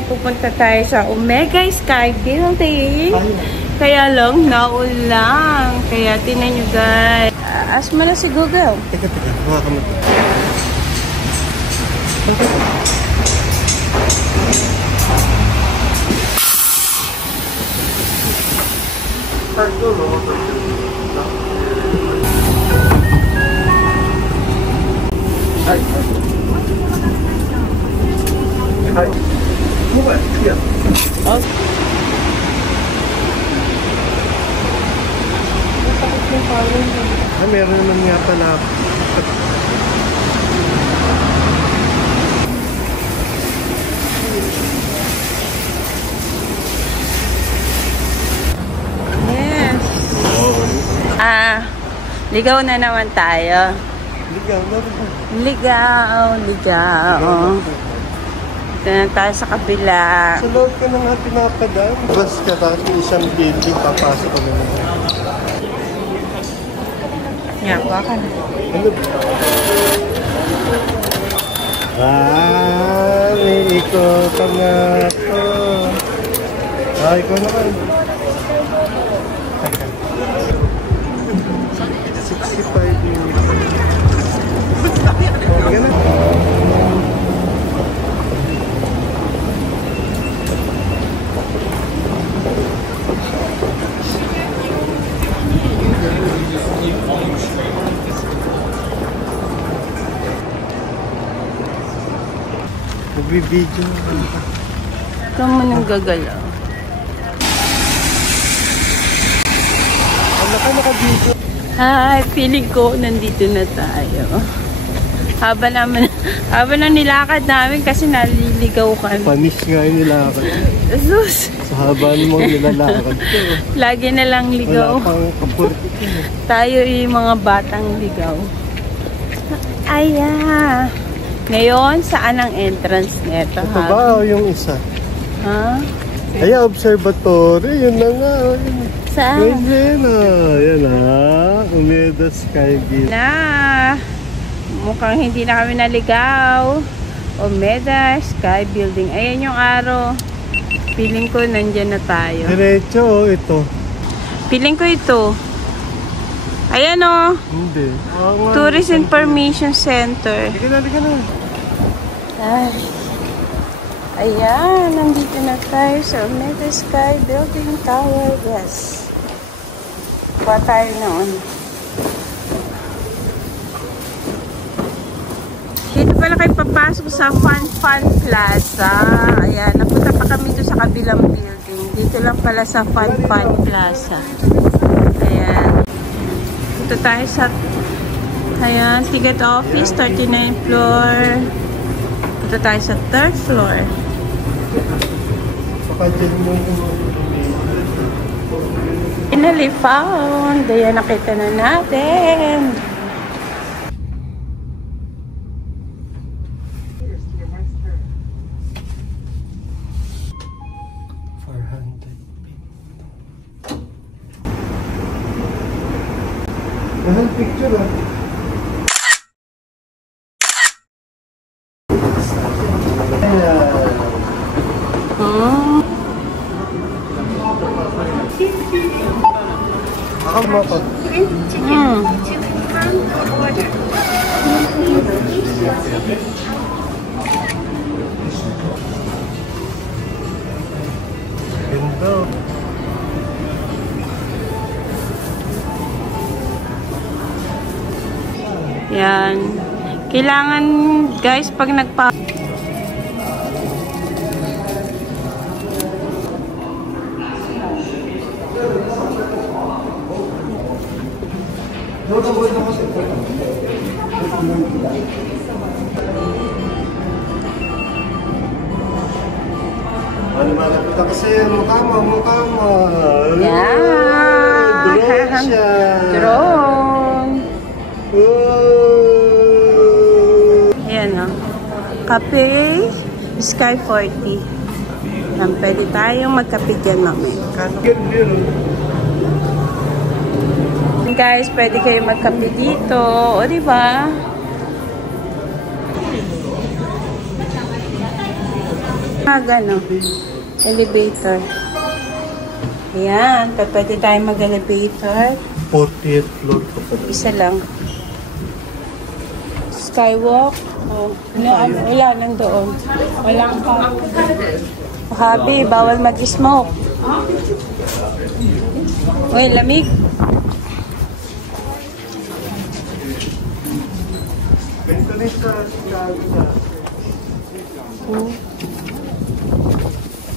may pupunta tayo sa Omega Sky Building. Kaya lang, naulan. Kaya tinan nyo guys. Ask mo na si Google. Teka. Huwag ka mo. Meron naman nga pala. Yes. Ligaw na naman tayo. Ligaw. Ito na tayo sa kabila. Sa loob ka na nga pinapadaan. Bas ka tapos isang building, papasok ka naman. Yan, baka na. May ikotan nga ito. Ikaw naman. 65 minutes. Okay na. Nag-video. Ikaw mo nang gagalaw. Naka-video. Hi, feeling ko nandito na tayo. Haba na nilakad namin kasi naliligaw kami. Panis nga yung nilakad. Sus! Sa haba mong nilalakad ko. Lagi na lang ligaw. Wala pang kapurti. Tayo yung mga batang ligaw. Aya! Ngayon, saan ang entrance nito? Ito ba o yung isa? Ha? Ay, observatory. Yun na nga. Saan? Yan na. Omega Sky Building. Na! Mukhang hindi na kami naligaw. Omega Sky Building. Ayan yung araw. Feeling ko nandyan na tayo. Diretso ito. Feeling ko ito. Ayan o. Hindi. Tourist Information Center. Liga na. Ay. Ayan. Nandito na tayo sa Omega Sky Building Tower West. Pa tayo noon. Dito pala kayo papasok sa Fun Plaza. Ayan. Napunta pa kami doon sa kabilang building. Dito lang pala sa Fun Plaza. Ayan. Dito tayo sa ayan, ticket office, 39th floor. Dito tayo sa 3rd floor. Finally found. Ayan, nakita na natin. Mahal picture ah. Ako mo pa. Ganda. Yan. Kailangan, guys, pag nagpa... Ano ba nakita kasi mukha mo. Yeah. Drone siya. Drone. Ayan o. Cafe Sky 40. Yan, pwede tayong magkape dyan mamaya. Guys, pwede kayo magkape dito. O, diba? Ano? Elevator. Ayan. Pwede tayo mag-elevator. 40th floor pa pala. Isa lang. Skywalk. Oh. Wala nang doon. Walang pa. Habi, bawal mag-smoke. Uy, lamig.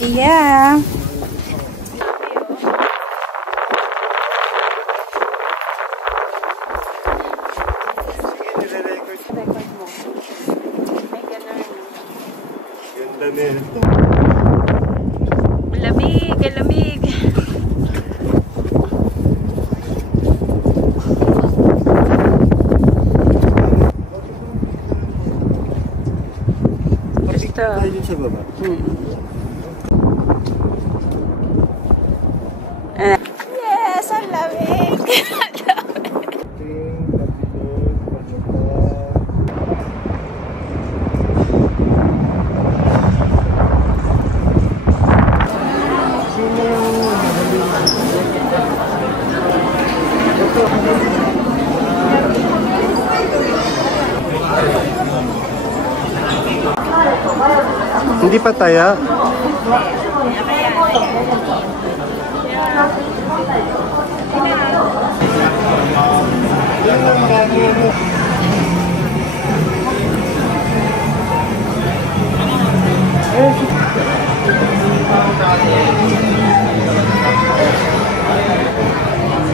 Yeah. Lamig, lamig. Gusto. Sa baba. Yes, ang lamig. Hindi pa taya.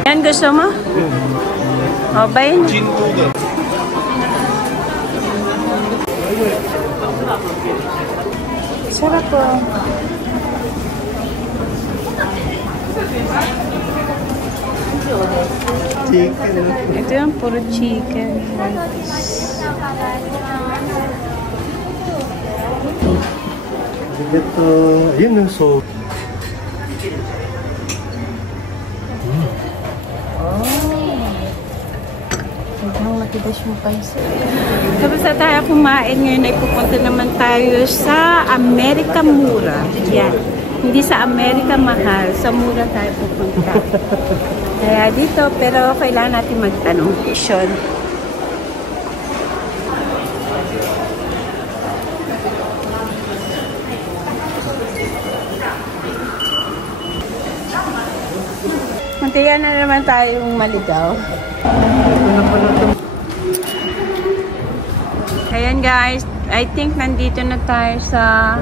Yan, gusto mo? O, bayin. Sarap po. Chicken. Ito yung puro chicken. Ito, yun yung so. Matigas yung pansit. Tapos na tayo kumain ngayon ay pupunta naman tayo sa America Mura. Yan. Hindi sa America Mahal. Sa Mura tayo pupunta. Kaya dito, pero kailangan natin magtanong. Sean. Muntiyan na naman tayong maligaw. Ayan guys, I think nandito na tayo sa,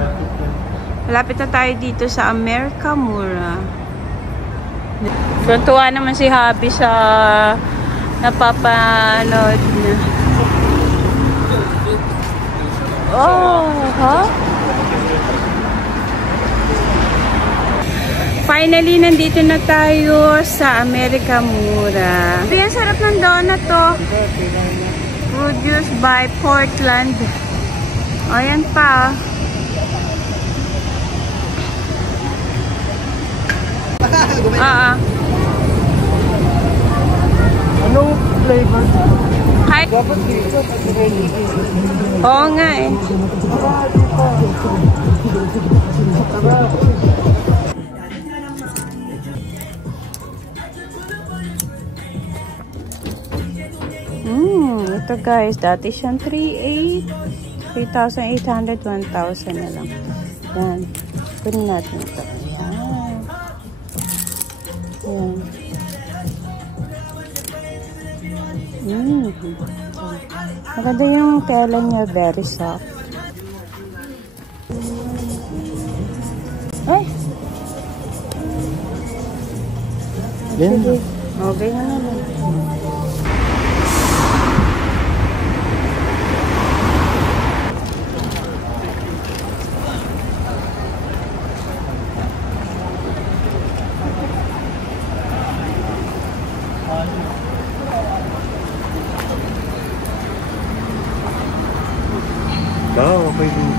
malapit na tayo dito sa America Mura. Tuntua naman si Habi sa napapanood niya. Oh, ha? Finally, nandito na tayo sa America Mura. Ang sarap ng donut to. Produced by Portland. O, yan pa. Anong flavor? Hi. Oo nga eh. Ito guys, dati siyang 3,800, 1,000 na lang. Yan. Kunin natin ito. Ayan. Ayan. Maganda yung tela niya, very soft. Ay! Yan. Okay na lang. Okay din.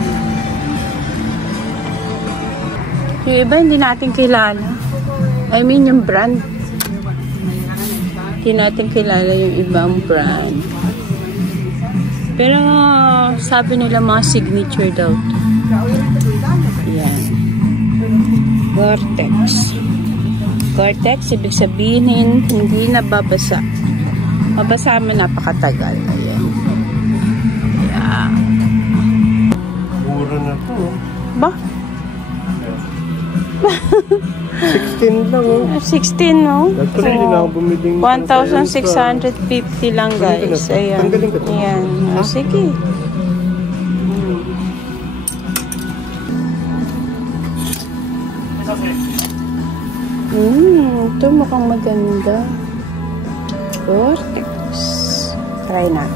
Yung iba hindi natin kilala. I mean yung brand. Hindi natin kilala yung ibang brand. Pero sabi nila mga signature daw. Gore-Tex. Gore-Tex, ibig sabihin, hindi na babasa. Mabasa mo napakatagal. Ayan. Yeah. Mura na to. Ba? 16 lang oh. 16, no? Dito rin na ako bumiling. 1,650 lang, guys. Ayan. Ayan. Oh, sige. Ito mukhang maganda. Gore-Tex. Try natin.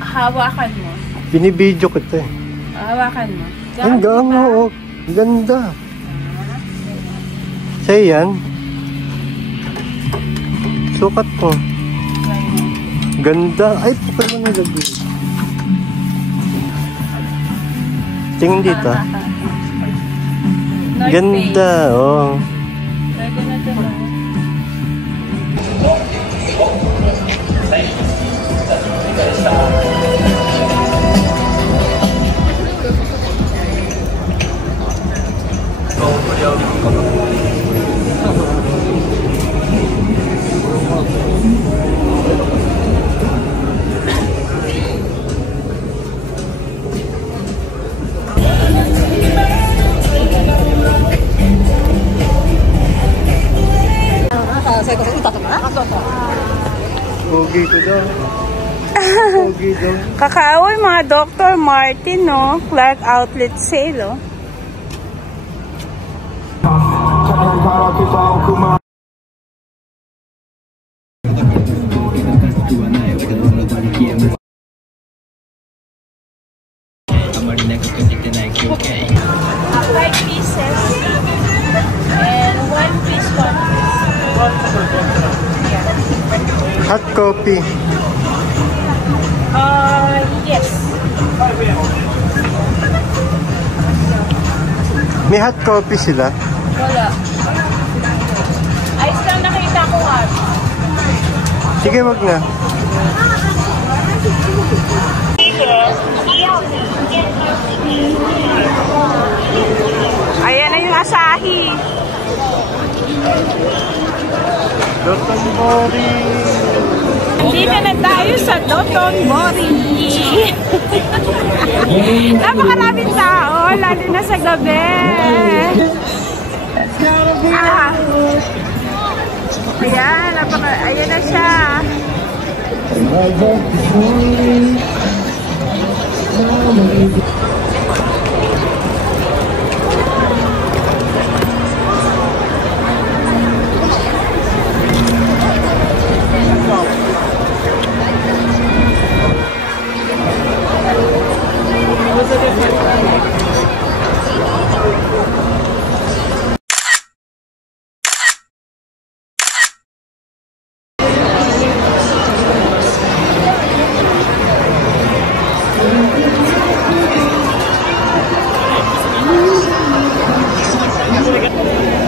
Hawakan mo. Binibidyo ko ito eh. Hawakan mo. Ang gama oh. Ganda. Sa'yo yan. Sukat ko. Ganda. Ay, pukal mo nilagay. Tingin dito. Ganda, oh. Pwede na ito. Pogi ko daw. Pogi daw. Kakao yung mga Dr. Martin, no? Clark Outlet Sale, oh. Five pieces and 1 piece one. Hot coffee. Yes. May hot coffee sila. Wala. Ice lang nakita ko nga. Sige, wag na. Ayan na yung Asahi. Dotonbori. Dito na tayo sa Dotonbori. Napakaraming tao, lalo na sa gabi. Ayan, ayan na siya.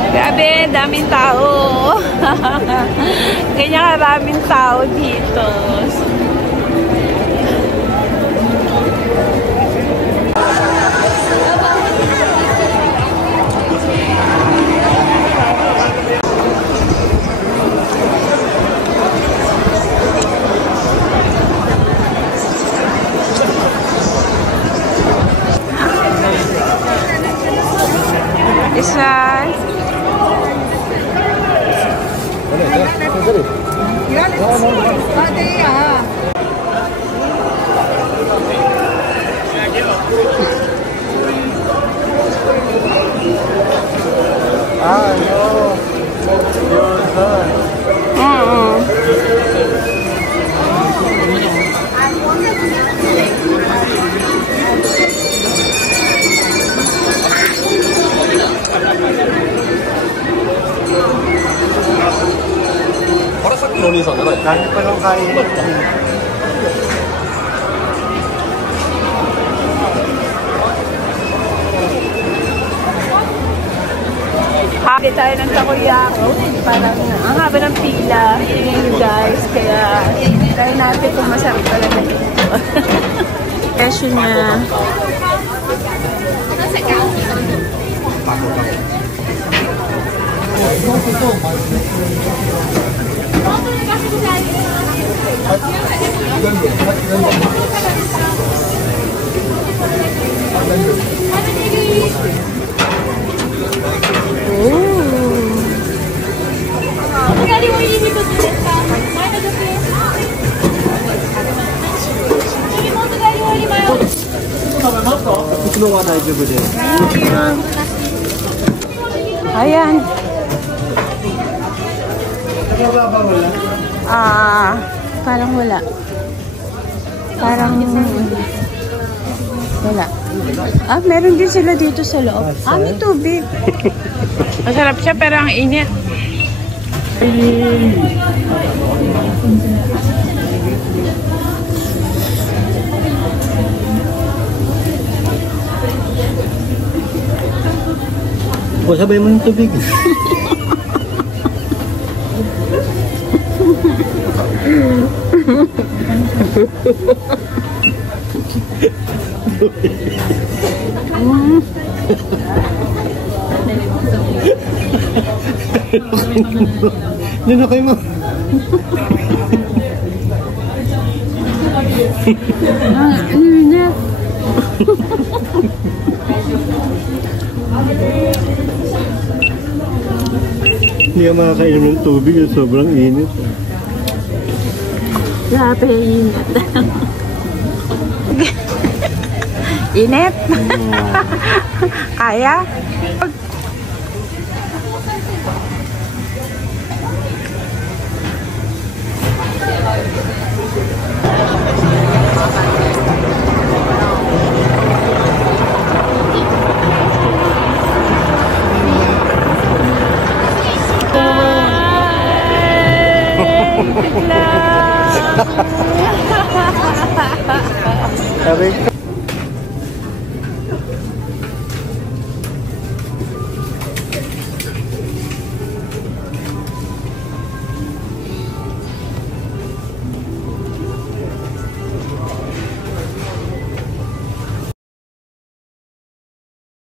Grabe, daming tao. Ganyan karaming tao dito. Isa. Dami pa lang kain. Happy tayo ng takoyaki. Parang ang haba ng pila. Guys, kaya try natin kung masarap talaga ito. Presyo niya Ayan. Parang wala. Parang wala. Meron din sila dito sa loob. May tubig. Masarap siya pero ang init. O, sabay mo ng tubig. Ninakay mo. Init. Hindi ka makakainom ng tubig. Sobrang init. Grabe, init. Init? Kaya? Aray ka.